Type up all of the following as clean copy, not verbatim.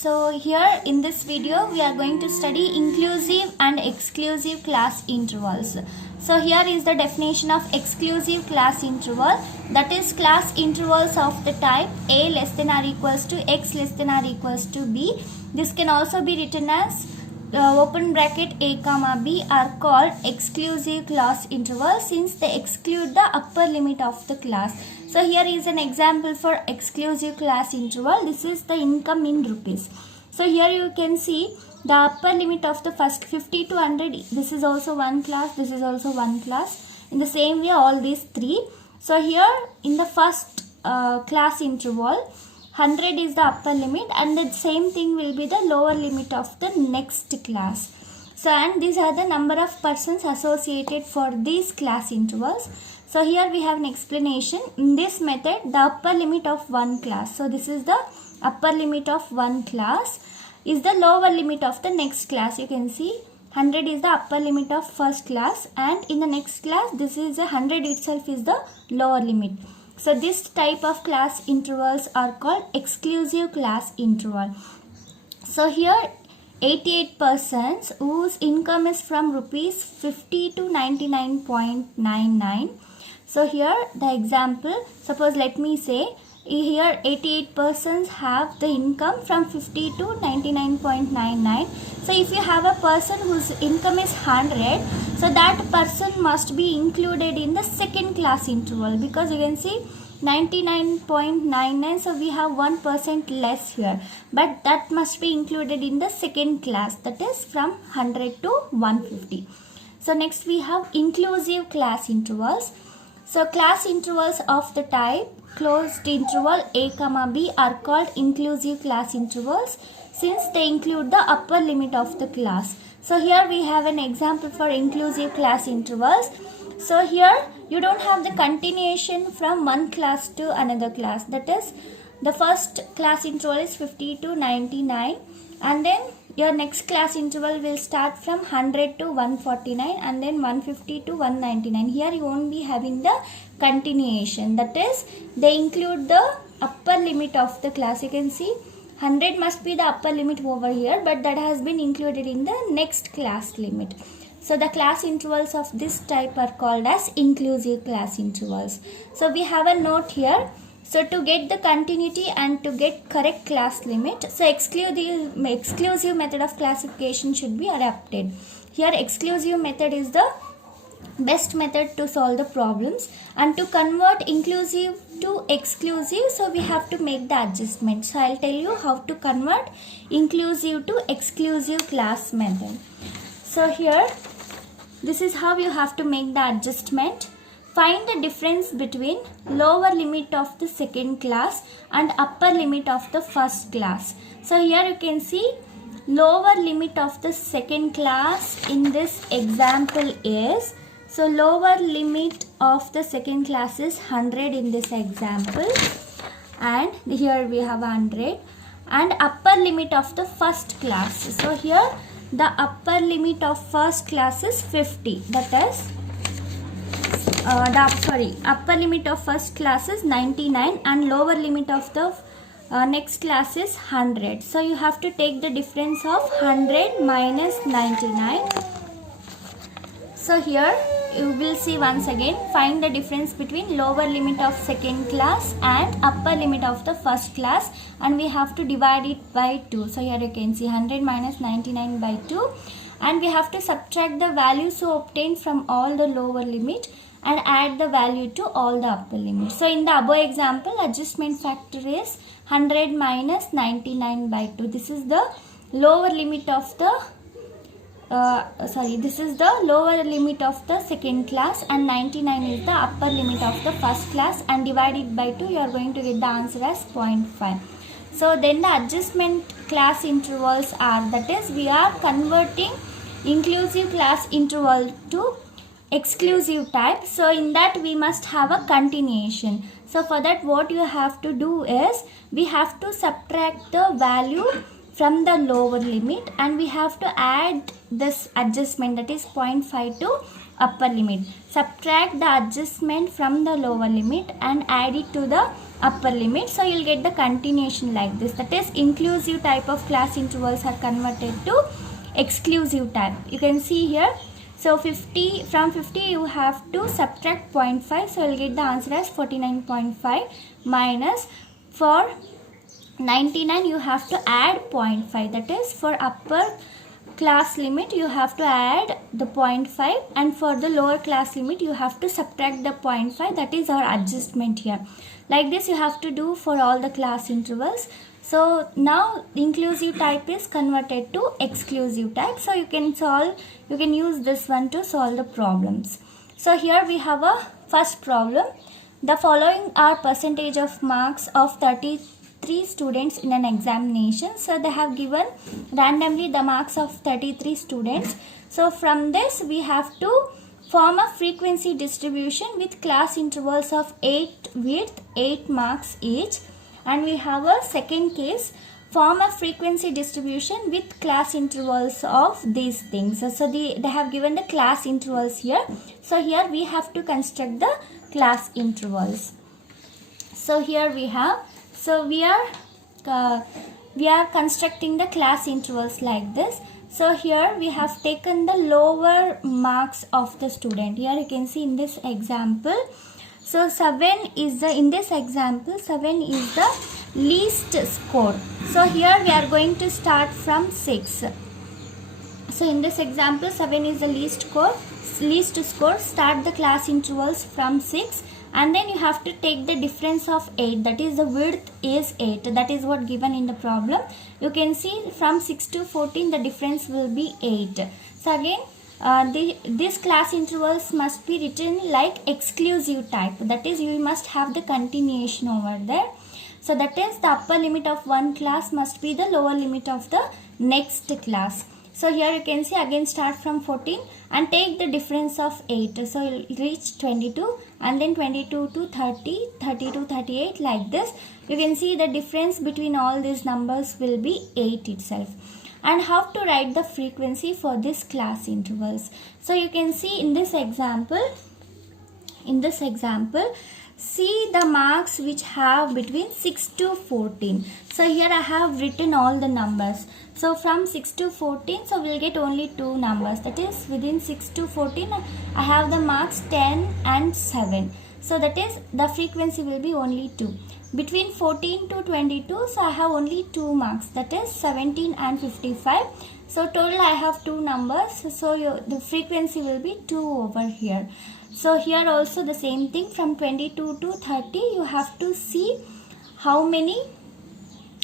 So here in this video we are going to study inclusive and exclusive class intervals. So here is the definition of exclusive class interval, that is class intervals of the type a less than or equals to x less than or equals to b. This can also be written as open bracket a comma b are called exclusive class intervals since they exclude the upper limit of the class. So here is an example for exclusive class interval. This is the income in rupees. So here you can see the upper limit of the first 50 to 100. This is also one class. This is also one class. In the same way all these three. So here in the first class interval, 100 is the upper limit and the same thing will be the lower limit of the next class. So and these are the number of persons associated for these class intervals. So here we have an explanation. In this method, the upper limit of one class, so this is the upper limit of one class, is the lower limit of the next class. You can see 100 is the upper limit of first class and in the next class this is 100 itself is the lower limit. So this type of class intervals are called exclusive class interval. So here 88 persons whose income is from rupees 50 to 99.99. So here the example, suppose let me say here 88 persons have the income from 50 to 99.99. So if you have a person whose income is 100, so that person must be included in the second class interval, because you can see 99.99, so we have 1% less here, but that must be included in the second class, that is from 100 to 150. So next we have inclusive class intervals. So class intervals of the type closed interval a comma b are called inclusive class intervals since they include the upper limit of the class. So here we have an example for inclusive class intervals. So here you don't have the continuation from one class to another class, that is the first class interval is 50 to 99 and then your next class interval will start from 100 to 149 and then 150 to 199. Here you won't be having the continuation, that is they include the upper limit of the class. You can see 100 must be the upper limit over here, but that has been included in the next class limit. So the class intervals of this type are called as inclusive class intervals. So we have a note here. So to get the continuity and to get correct class limit, so exclusive method of classification should be adapted. Here exclusive method is the best method to solve the problems, and to convert inclusive to exclusive, so we have to make the adjustment. So I'll tell you how to convert inclusive to exclusive class method. So here this is how you have to make the adjustment. Find the difference between lower limit of the second class and upper limit of the first class. So here you can see lower limit of the second class in this example is, so lower limit of the second class is 100 in this example, and here we have 100, and upper limit of the first class. So here the upper limit of first class is 50, that is upper limit of first class is 99 and lower limit of the next class is 100. So you have to take the difference of 100 minus 99. So here you will see once again, find the difference between lower limit of second class and upper limit of the first class, and we have to divide it by 2. So here you can see 100 minus 99 by 2, and we have to subtract the value so obtained from all the lower limit and add the value to all the upper limit. So in the above example, adjustment factor is 100 minus 99 by 2. This is the lower limit of the this is the lower limit of the second class and 99 is the upper limit of the first class, and divided by 2 you are going to get the answer as 0.5. So then the adjustment class intervals are, that is we are converting inclusive class interval to exclusive type. So in that we must have a continuation. So for that what you have to do is, we have to subtract the value from the lower limit and we have to add this adjustment, that is 0.5 to upper limit. Subtract the adjustment from the lower limit and add it to the upper limit. So you'll get the continuation like this. That is, inclusive type of class intervals are converted to exclusive type. You can see here. So 50, from 50 you have to subtract 0.5. So you'll get the answer as 49.5 minus, for 99 you have to add 0.5. That is, for upper class limit you have to add the 0.5, and for the lower class limit you have to subtract the 0.5. That is our adjustment here. Like this you have to do for all the class intervals. So now inclusive type is converted to exclusive type. So you can use this one to solve the problems. So here we have a first problem. The following are percentage of marks of 33 students in an examination. So they have given randomly the marks of 33 students. So from this we have to form a frequency distribution with class intervals of 8 with 8 marks each. And we have a second case, form a frequency distribution with class intervals of these things. So they have given the class intervals here. So here we have to construct the class intervals. So here we have, so we are constructing the class intervals like this. So here we have taken the lower marks of the student. Here you can see in this example. So 7 is in this example 7 is the least score. So here we are going to start from 6. So in this example 7 is the least score. Start the class intervals from 6, and then you have to take the difference of 8. That is, the width is 8. That is what given in the problem. You can see from 6 to 14 the difference will be 8. So again, these class intervals must be written like exclusive type. That is, you must have the continuation over there. So that is, the upper limit of one class must be the lower limit of the next class. So here you can see, again start from 14 and take the difference of 8. So you'll reach 22, and then 22 to 30, 30 to 38, like this. You can see the difference between all these numbers will be 8 itself. And how to write the frequency for this class intervals. So you can see in this example, see the marks which have between 6 to 14. So here I have written all the numbers. So from 6 to 14, so we'll get only 2 numbers. That is, within 6 to 14 I have the marks 10 and 7. So that is, the frequency will be only 2. Between 14 to 22, so I have only 2 marks. That is 17 and 55. So total I have 2 numbers. So the frequency will be 2 over here. So here also the same thing, from 22 to 30 you have to see how many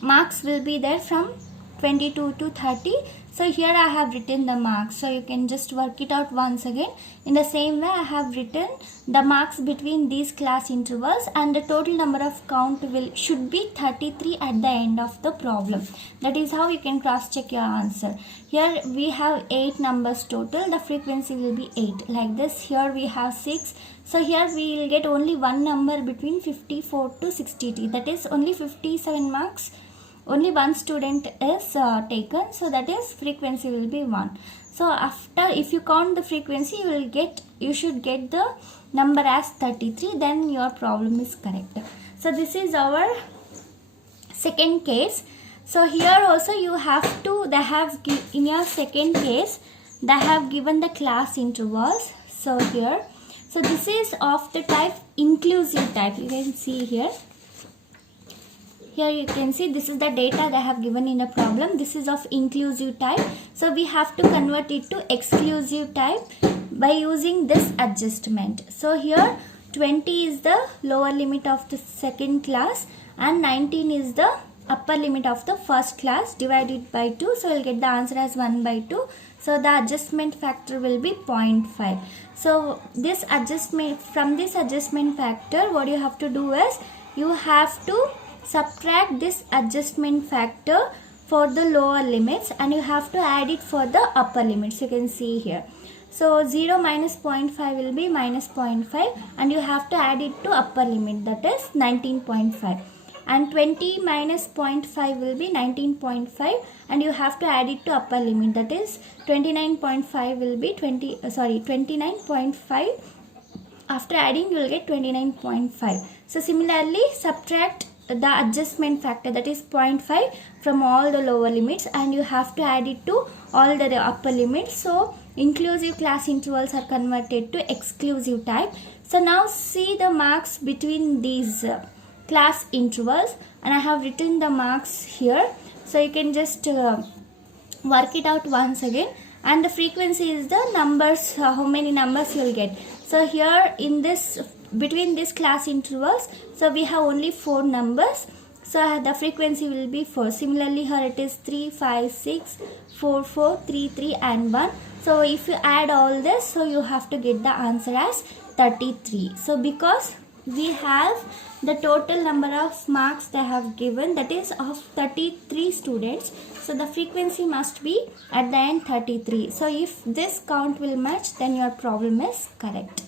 marks will be there from 22 to 30. So here I have written the marks. So you can just work it out once again. In the same way I have written the marks between these class intervals, and the total number of count should be 33 at the end of the problem. That is how you can cross check your answer. Here we have 8 numbers total. The frequency will be 8, like this. Here we have 6. So here we will get only one number between 54 to 63. That is only 57 marks. Only one student is taken, so that is, frequency will be 1. So after, if you count the frequency, you should get the number as 33. Then your problem is correct. So this is our second case. So here also you have to, in your second case they have given the class intervals. So here, so this is of the type inclusive type. You can see here. Here you can see this is the data they have given in the problem. This is of inclusive type. So we have to convert it to exclusive type by using this adjustment. So here 20 is the lower limit of the second class and 19 is the upper limit of the first class, divided by 2. So you'll get the answer as 1 by 2. So the adjustment factor will be 0.5. So this adjustment, from this adjustment factor, what you have to do is you have to subtract this adjustment factor for the lower limits, and you have to add it for the upper limits. You can see here. So 0 minus 0.5 will be minus 0.5, and you have to add it to upper limit, that is 19.5. and 20 minus 0.5 will be 19.5, and you have to add it to upper limit, that is 29.5 will be 29.5. After adding you will get 29.5. So similarly subtract the adjustment factor, that is 0.5, from all the lower limits, and you have to add it to all the upper limits. So inclusive class intervals are converted to exclusive type. So now see the marks between these class intervals, and I have written the marks here, so you can just work it out once again. And the frequency is the numbers, how many numbers you will get. So here in this, between these class intervals, so we have only 4 numbers, so the frequency will be 4. Similarly here it is 3, 5, 6, 4, 4, 3, 3 and 1. So if you add all this, so you have to get the answer as 33. So because we have the total number of marks they have given, that is of 33 students, so the frequency must be at the end 33. So if this count will match, then your problem is correct.